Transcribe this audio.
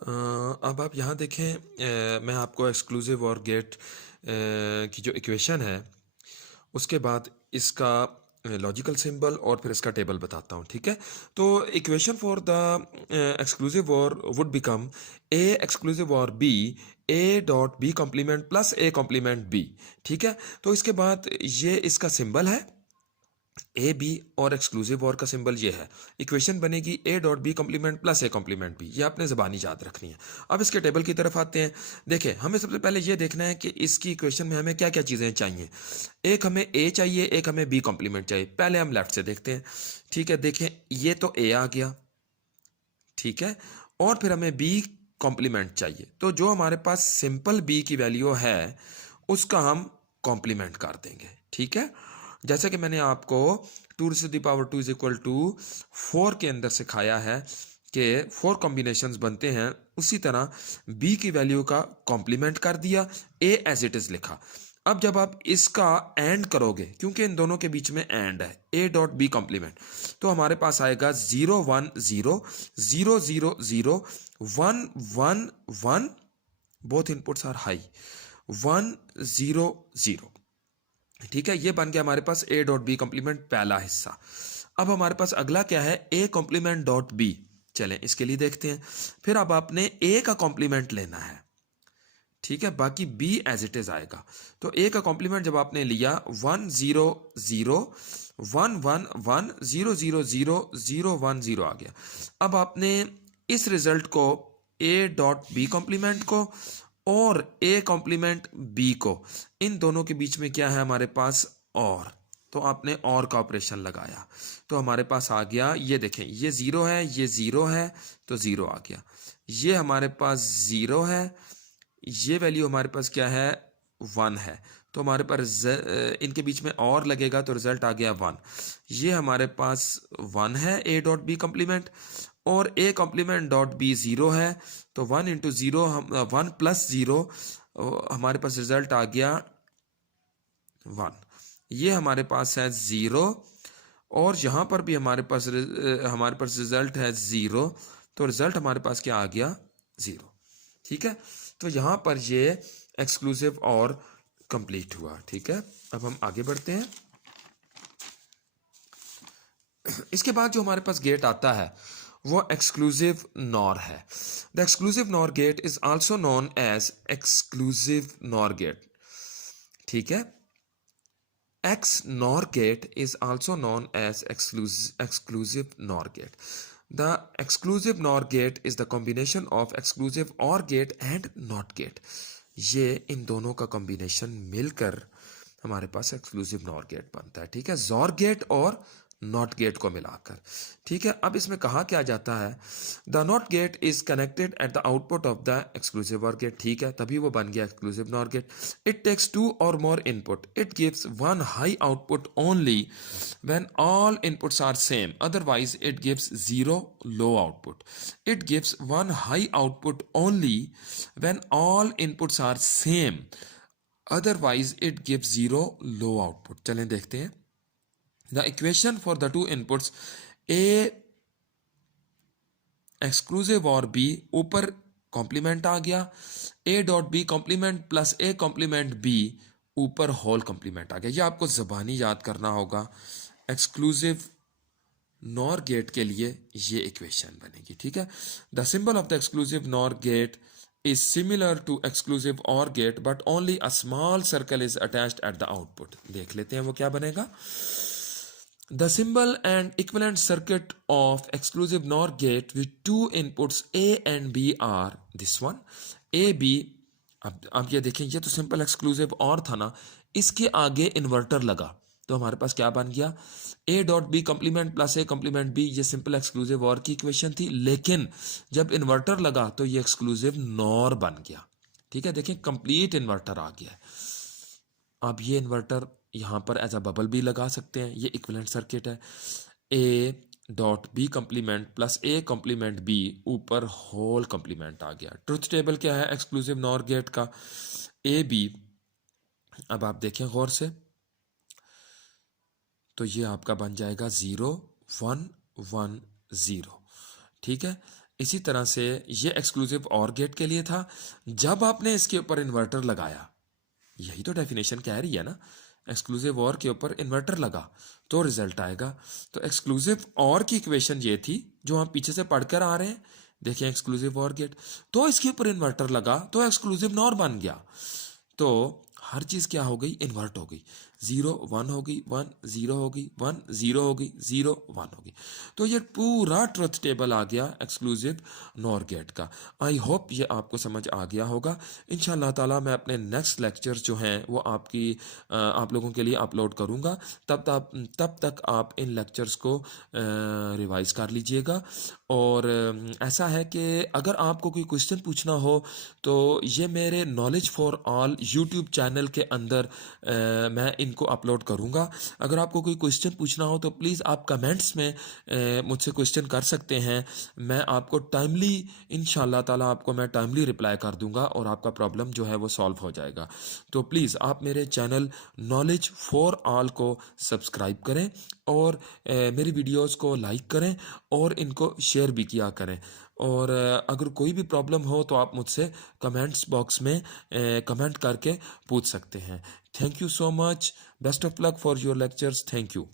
अब आप यहाँ देखें, मैं आपको एक्सक्लूसिव और गेट की जो इक्वेशन है उसके बाद इसका लॉजिकल सिंबल और फिर इसका टेबल बताता हूँ, ठीक है। तो equation for the exclusive or would become A exclusive or B A dot B complement plus A complement B, ठीक है। तो इसके बाद ये इसका सिंबल है ए बी और एक्सक्लूसिव और का सिंबल ये है। इक्वेशन बनेगी A dot B complement plus A complement B, ये आपने ज़बानी याद रखनी है। अब इसके टेबल की तरफ आते हैं। देखें, हमें सबसे पहले ये देखना है कि इसकी इक्वेशन में हमें क्या क्या चीज़ें चाहिए। एक हमें ए चाहिए, एक हमें बी कॉम्प्लीमेंट चाहिए। पहले हम लेफ्ट से देखते हैं, ठीक है। देखें, ये तो ए आ गया, ठीक है, और फिर हमें बी कॉम्प्लीमेंट चाहिए। तो जो हमारे पास सिंपल बी की वैल्यू है उसका हम कॉम्प्लीमेंट कर देंगे, ठीक है। जैसे कि मैंने आपको 2 इज इक्वल टू 4 के अंदर सिखाया है कि 4 कॉम्बिनेशंस बनते हैं, उसी तरह बी की वैल्यू का कॉम्प्लीमेंट कर दिया, ए एज इट इज लिखा। अब जब आप इसका एंड करोगे, क्योंकि इन दोनों के बीच में एंड है, ए डॉट बी कॉम्प्लीमेंट, तो हमारे पास आएगा 0 1 0 0 0 0 1 1 1, बोथ इनपुट्स आर हाई, 1 0 0, ठीक है। ये बन गया हमारे पास ए डॉट बी कॉम्प्लीमेंट पहला हिस्सा। अब हमारे पास अगला क्या है, ए कॉम्प्लीमेंट डॉट बी। चलें इसके लिए देखते हैं। फिर अब आपने ए का कॉम्प्लीमेंट लेना है, ठीक है, बाकी बी एज इट इज आएगा। तो ए का कॉम्प्लीमेंट जब आपने लिया 1 0 0 1 1 1 0 0 0 0 1 0 आ गया। अब आपने इस रिजल्ट को ए डॉट बी कॉम्प्लीमेंट को और ए कॉम्प्लीमेंट बी को, इन दोनों के बीच में क्या है हमारे पास, और, तो आपने और का ऑपरेशन लगाया तो हमारे पास आ गया, ये देखें, ये ज़ीरो है, ये ज़ीरो है, तो ज़ीरो आ गया। ये हमारे पास ज़ीरो है, ये वैल्यू हमारे पास क्या है, 1 है, तो हमारे पास इनके बीच में और लगेगा तो रिजल्ट आ गया 1। ये हमारे पास 1 है ए डॉट बी कॉम्प्लीमेंट, और ए कॉम्प्लीमेंट डॉट बी 0 है, तो 1 इंटू 0 हम 1 प्लस 0, हमारे पास रिजल्ट आ गया 1। ये हमारे पास है 0, और यहाँ पर भी हमारे पास रिजल्ट है 0, तो रिजल्ट हमारे पास क्या आ गया, 0, ठीक है। तो यहाँ पर ये एक्सक्लूसिव और कंप्लीट हुआ, ठीक है। अब हम आगे बढ़ते हैं। इसके बाद जो हमारे पास गेट आता है वो एक्सक्लूसिव नॉर है। The exclusive nor gate is also known as exclusive nor gate, ठीक है। X nor gate is also known as exclusive NOR gate. The exclusive NOR gate is the combination of exclusive OR gate and NOT gate. ये इन दोनों का combination मिलकर हमारे पास exclusive nor gate बनता है, ठीक है, जॉर गेट और नॉट गेट को मिलाकर, ठीक है। अब इसमें कहा क्या जाता है, the not gate is connected at the output of the exclusive or gate, ठीक है, तभी वो बन गया exclusive nor gate. It takes 2 or more input, it gives 1 high output only when all inputs are same, otherwise it gives 0 low output. It gives 1 high output only when all inputs are same, otherwise it gives 0 low output. चलें देखते हैं। The equation for the two inputs A exclusive or B, ऊपर complement आ गया, A dot B complement plus A complement B, ऊपर whole complement आ गया। ये आपको ज़बानी याद करना होगा। एक्सक्लूसिव नॉर गेट के लिए ये इक्वेशन बनेगी, ठीक है। The symbol of the exclusive nor gate is similar to exclusive OR gate but only a small circle is attached at the output. देख लेते हैं वो क्या बनेगा। The symbol and equivalent circuit of exclusive NOR gate with two inputs A and B are this one. A B, अब ये देखें, ये तो सिंपल एक्सक्लूसिव और था ना, इसके आगे इन्वर्टर लगा तो हमारे पास क्या बन गया, A dot B complement plus A complement B. ये सिंपल एक्सक्लूसिव और की इक्वेशन थी, लेकिन जब इन्वर्टर लगा तो ये एक्सक्लूसिव नॉर बन गया, ठीक है। देखें, कंप्लीट इन्वर्टर आ गया है। अब ये इन्वर्टर यहाँ पर एज अ बबल भी लगा सकते हैं, ये इक्विवेलेंट सर्किट है। A dot B complement plus A complement B, ऊपर होल कॉम्प्लीमेंट आ गया। ट्रुथ टेबल क्या है एक्सक्लूसिव नॉर गेट का, ए बी, अब आप देखें गौर से, तो ये आपका बन जाएगा 0 1 1 0, ठीक है। इसी तरह से ये एक्सक्लूसिव और गेट के लिए था। जब आपने इसके ऊपर इन्वर्टर लगाया, यही तो डेफिनेशन कह रही है ना, एक्सक्लूसिव और के ऊपर इन्वर्टर लगा तो रिजल्ट आएगा। तो एक्सक्लूसिव और की इक्वेशन ये थी जो हम पीछे से पढ़कर आ रहे हैं। देखिए एक्सक्लूसिव और गेट, तो इसके ऊपर इन्वर्टर लगा तो एक्सक्लूसिव नॉर बन गया। तो हर चीज़ क्या हो गई, इन्वर्ट हो गई। 0 1 हो गई, 1 0 हो गई, 1 0 हो गई, 0 1 हो गई। तो ये पूरा ट्रुथ टेबल आ गया एक्सक्लूसिव नॉर गेट का। आई होप ये आपको समझ आ गया होगा। इंशाल्लाह ताला मैं अपने नेक्स्ट लेक्चर्स जो हैं वो आप लोगों के लिए अपलोड करूँगा। तब तक आप इन लेक्चर्स को रिवाइज कर लीजिएगा। और ऐसा है कि अगर आपको कोई क्वेश्चन पूछना हो तो ये मेरे knowledge for all YouTube channel के अंदर मैं इनको अपलोड करूँगा। अगर आपको कोई क्वेश्चन पूछना हो तो प्लीज़ आप कमेंट्स में मुझसे क्वेश्चन कर सकते हैं। मैं आपको टाइमली, इंशाल्लाह ताला आपको मैं टाइमली रिप्लाई कर दूंगा और आपका प्रॉब्लम जो है वो सॉल्व हो जाएगा। तो प्लीज़ आप मेरे चैनल नॉलेज फॉर ऑल को सब्सक्राइब करें और मेरी वीडियोस को लाइक करें और इनको शेयर भी किया करें। और अगर कोई भी प्रॉब्लम हो तो आप मुझसे कमेंट्स बॉक्स में कमेंट करके पूछ सकते हैं। Thank you so much. Best of luck for your lectures. Thank you.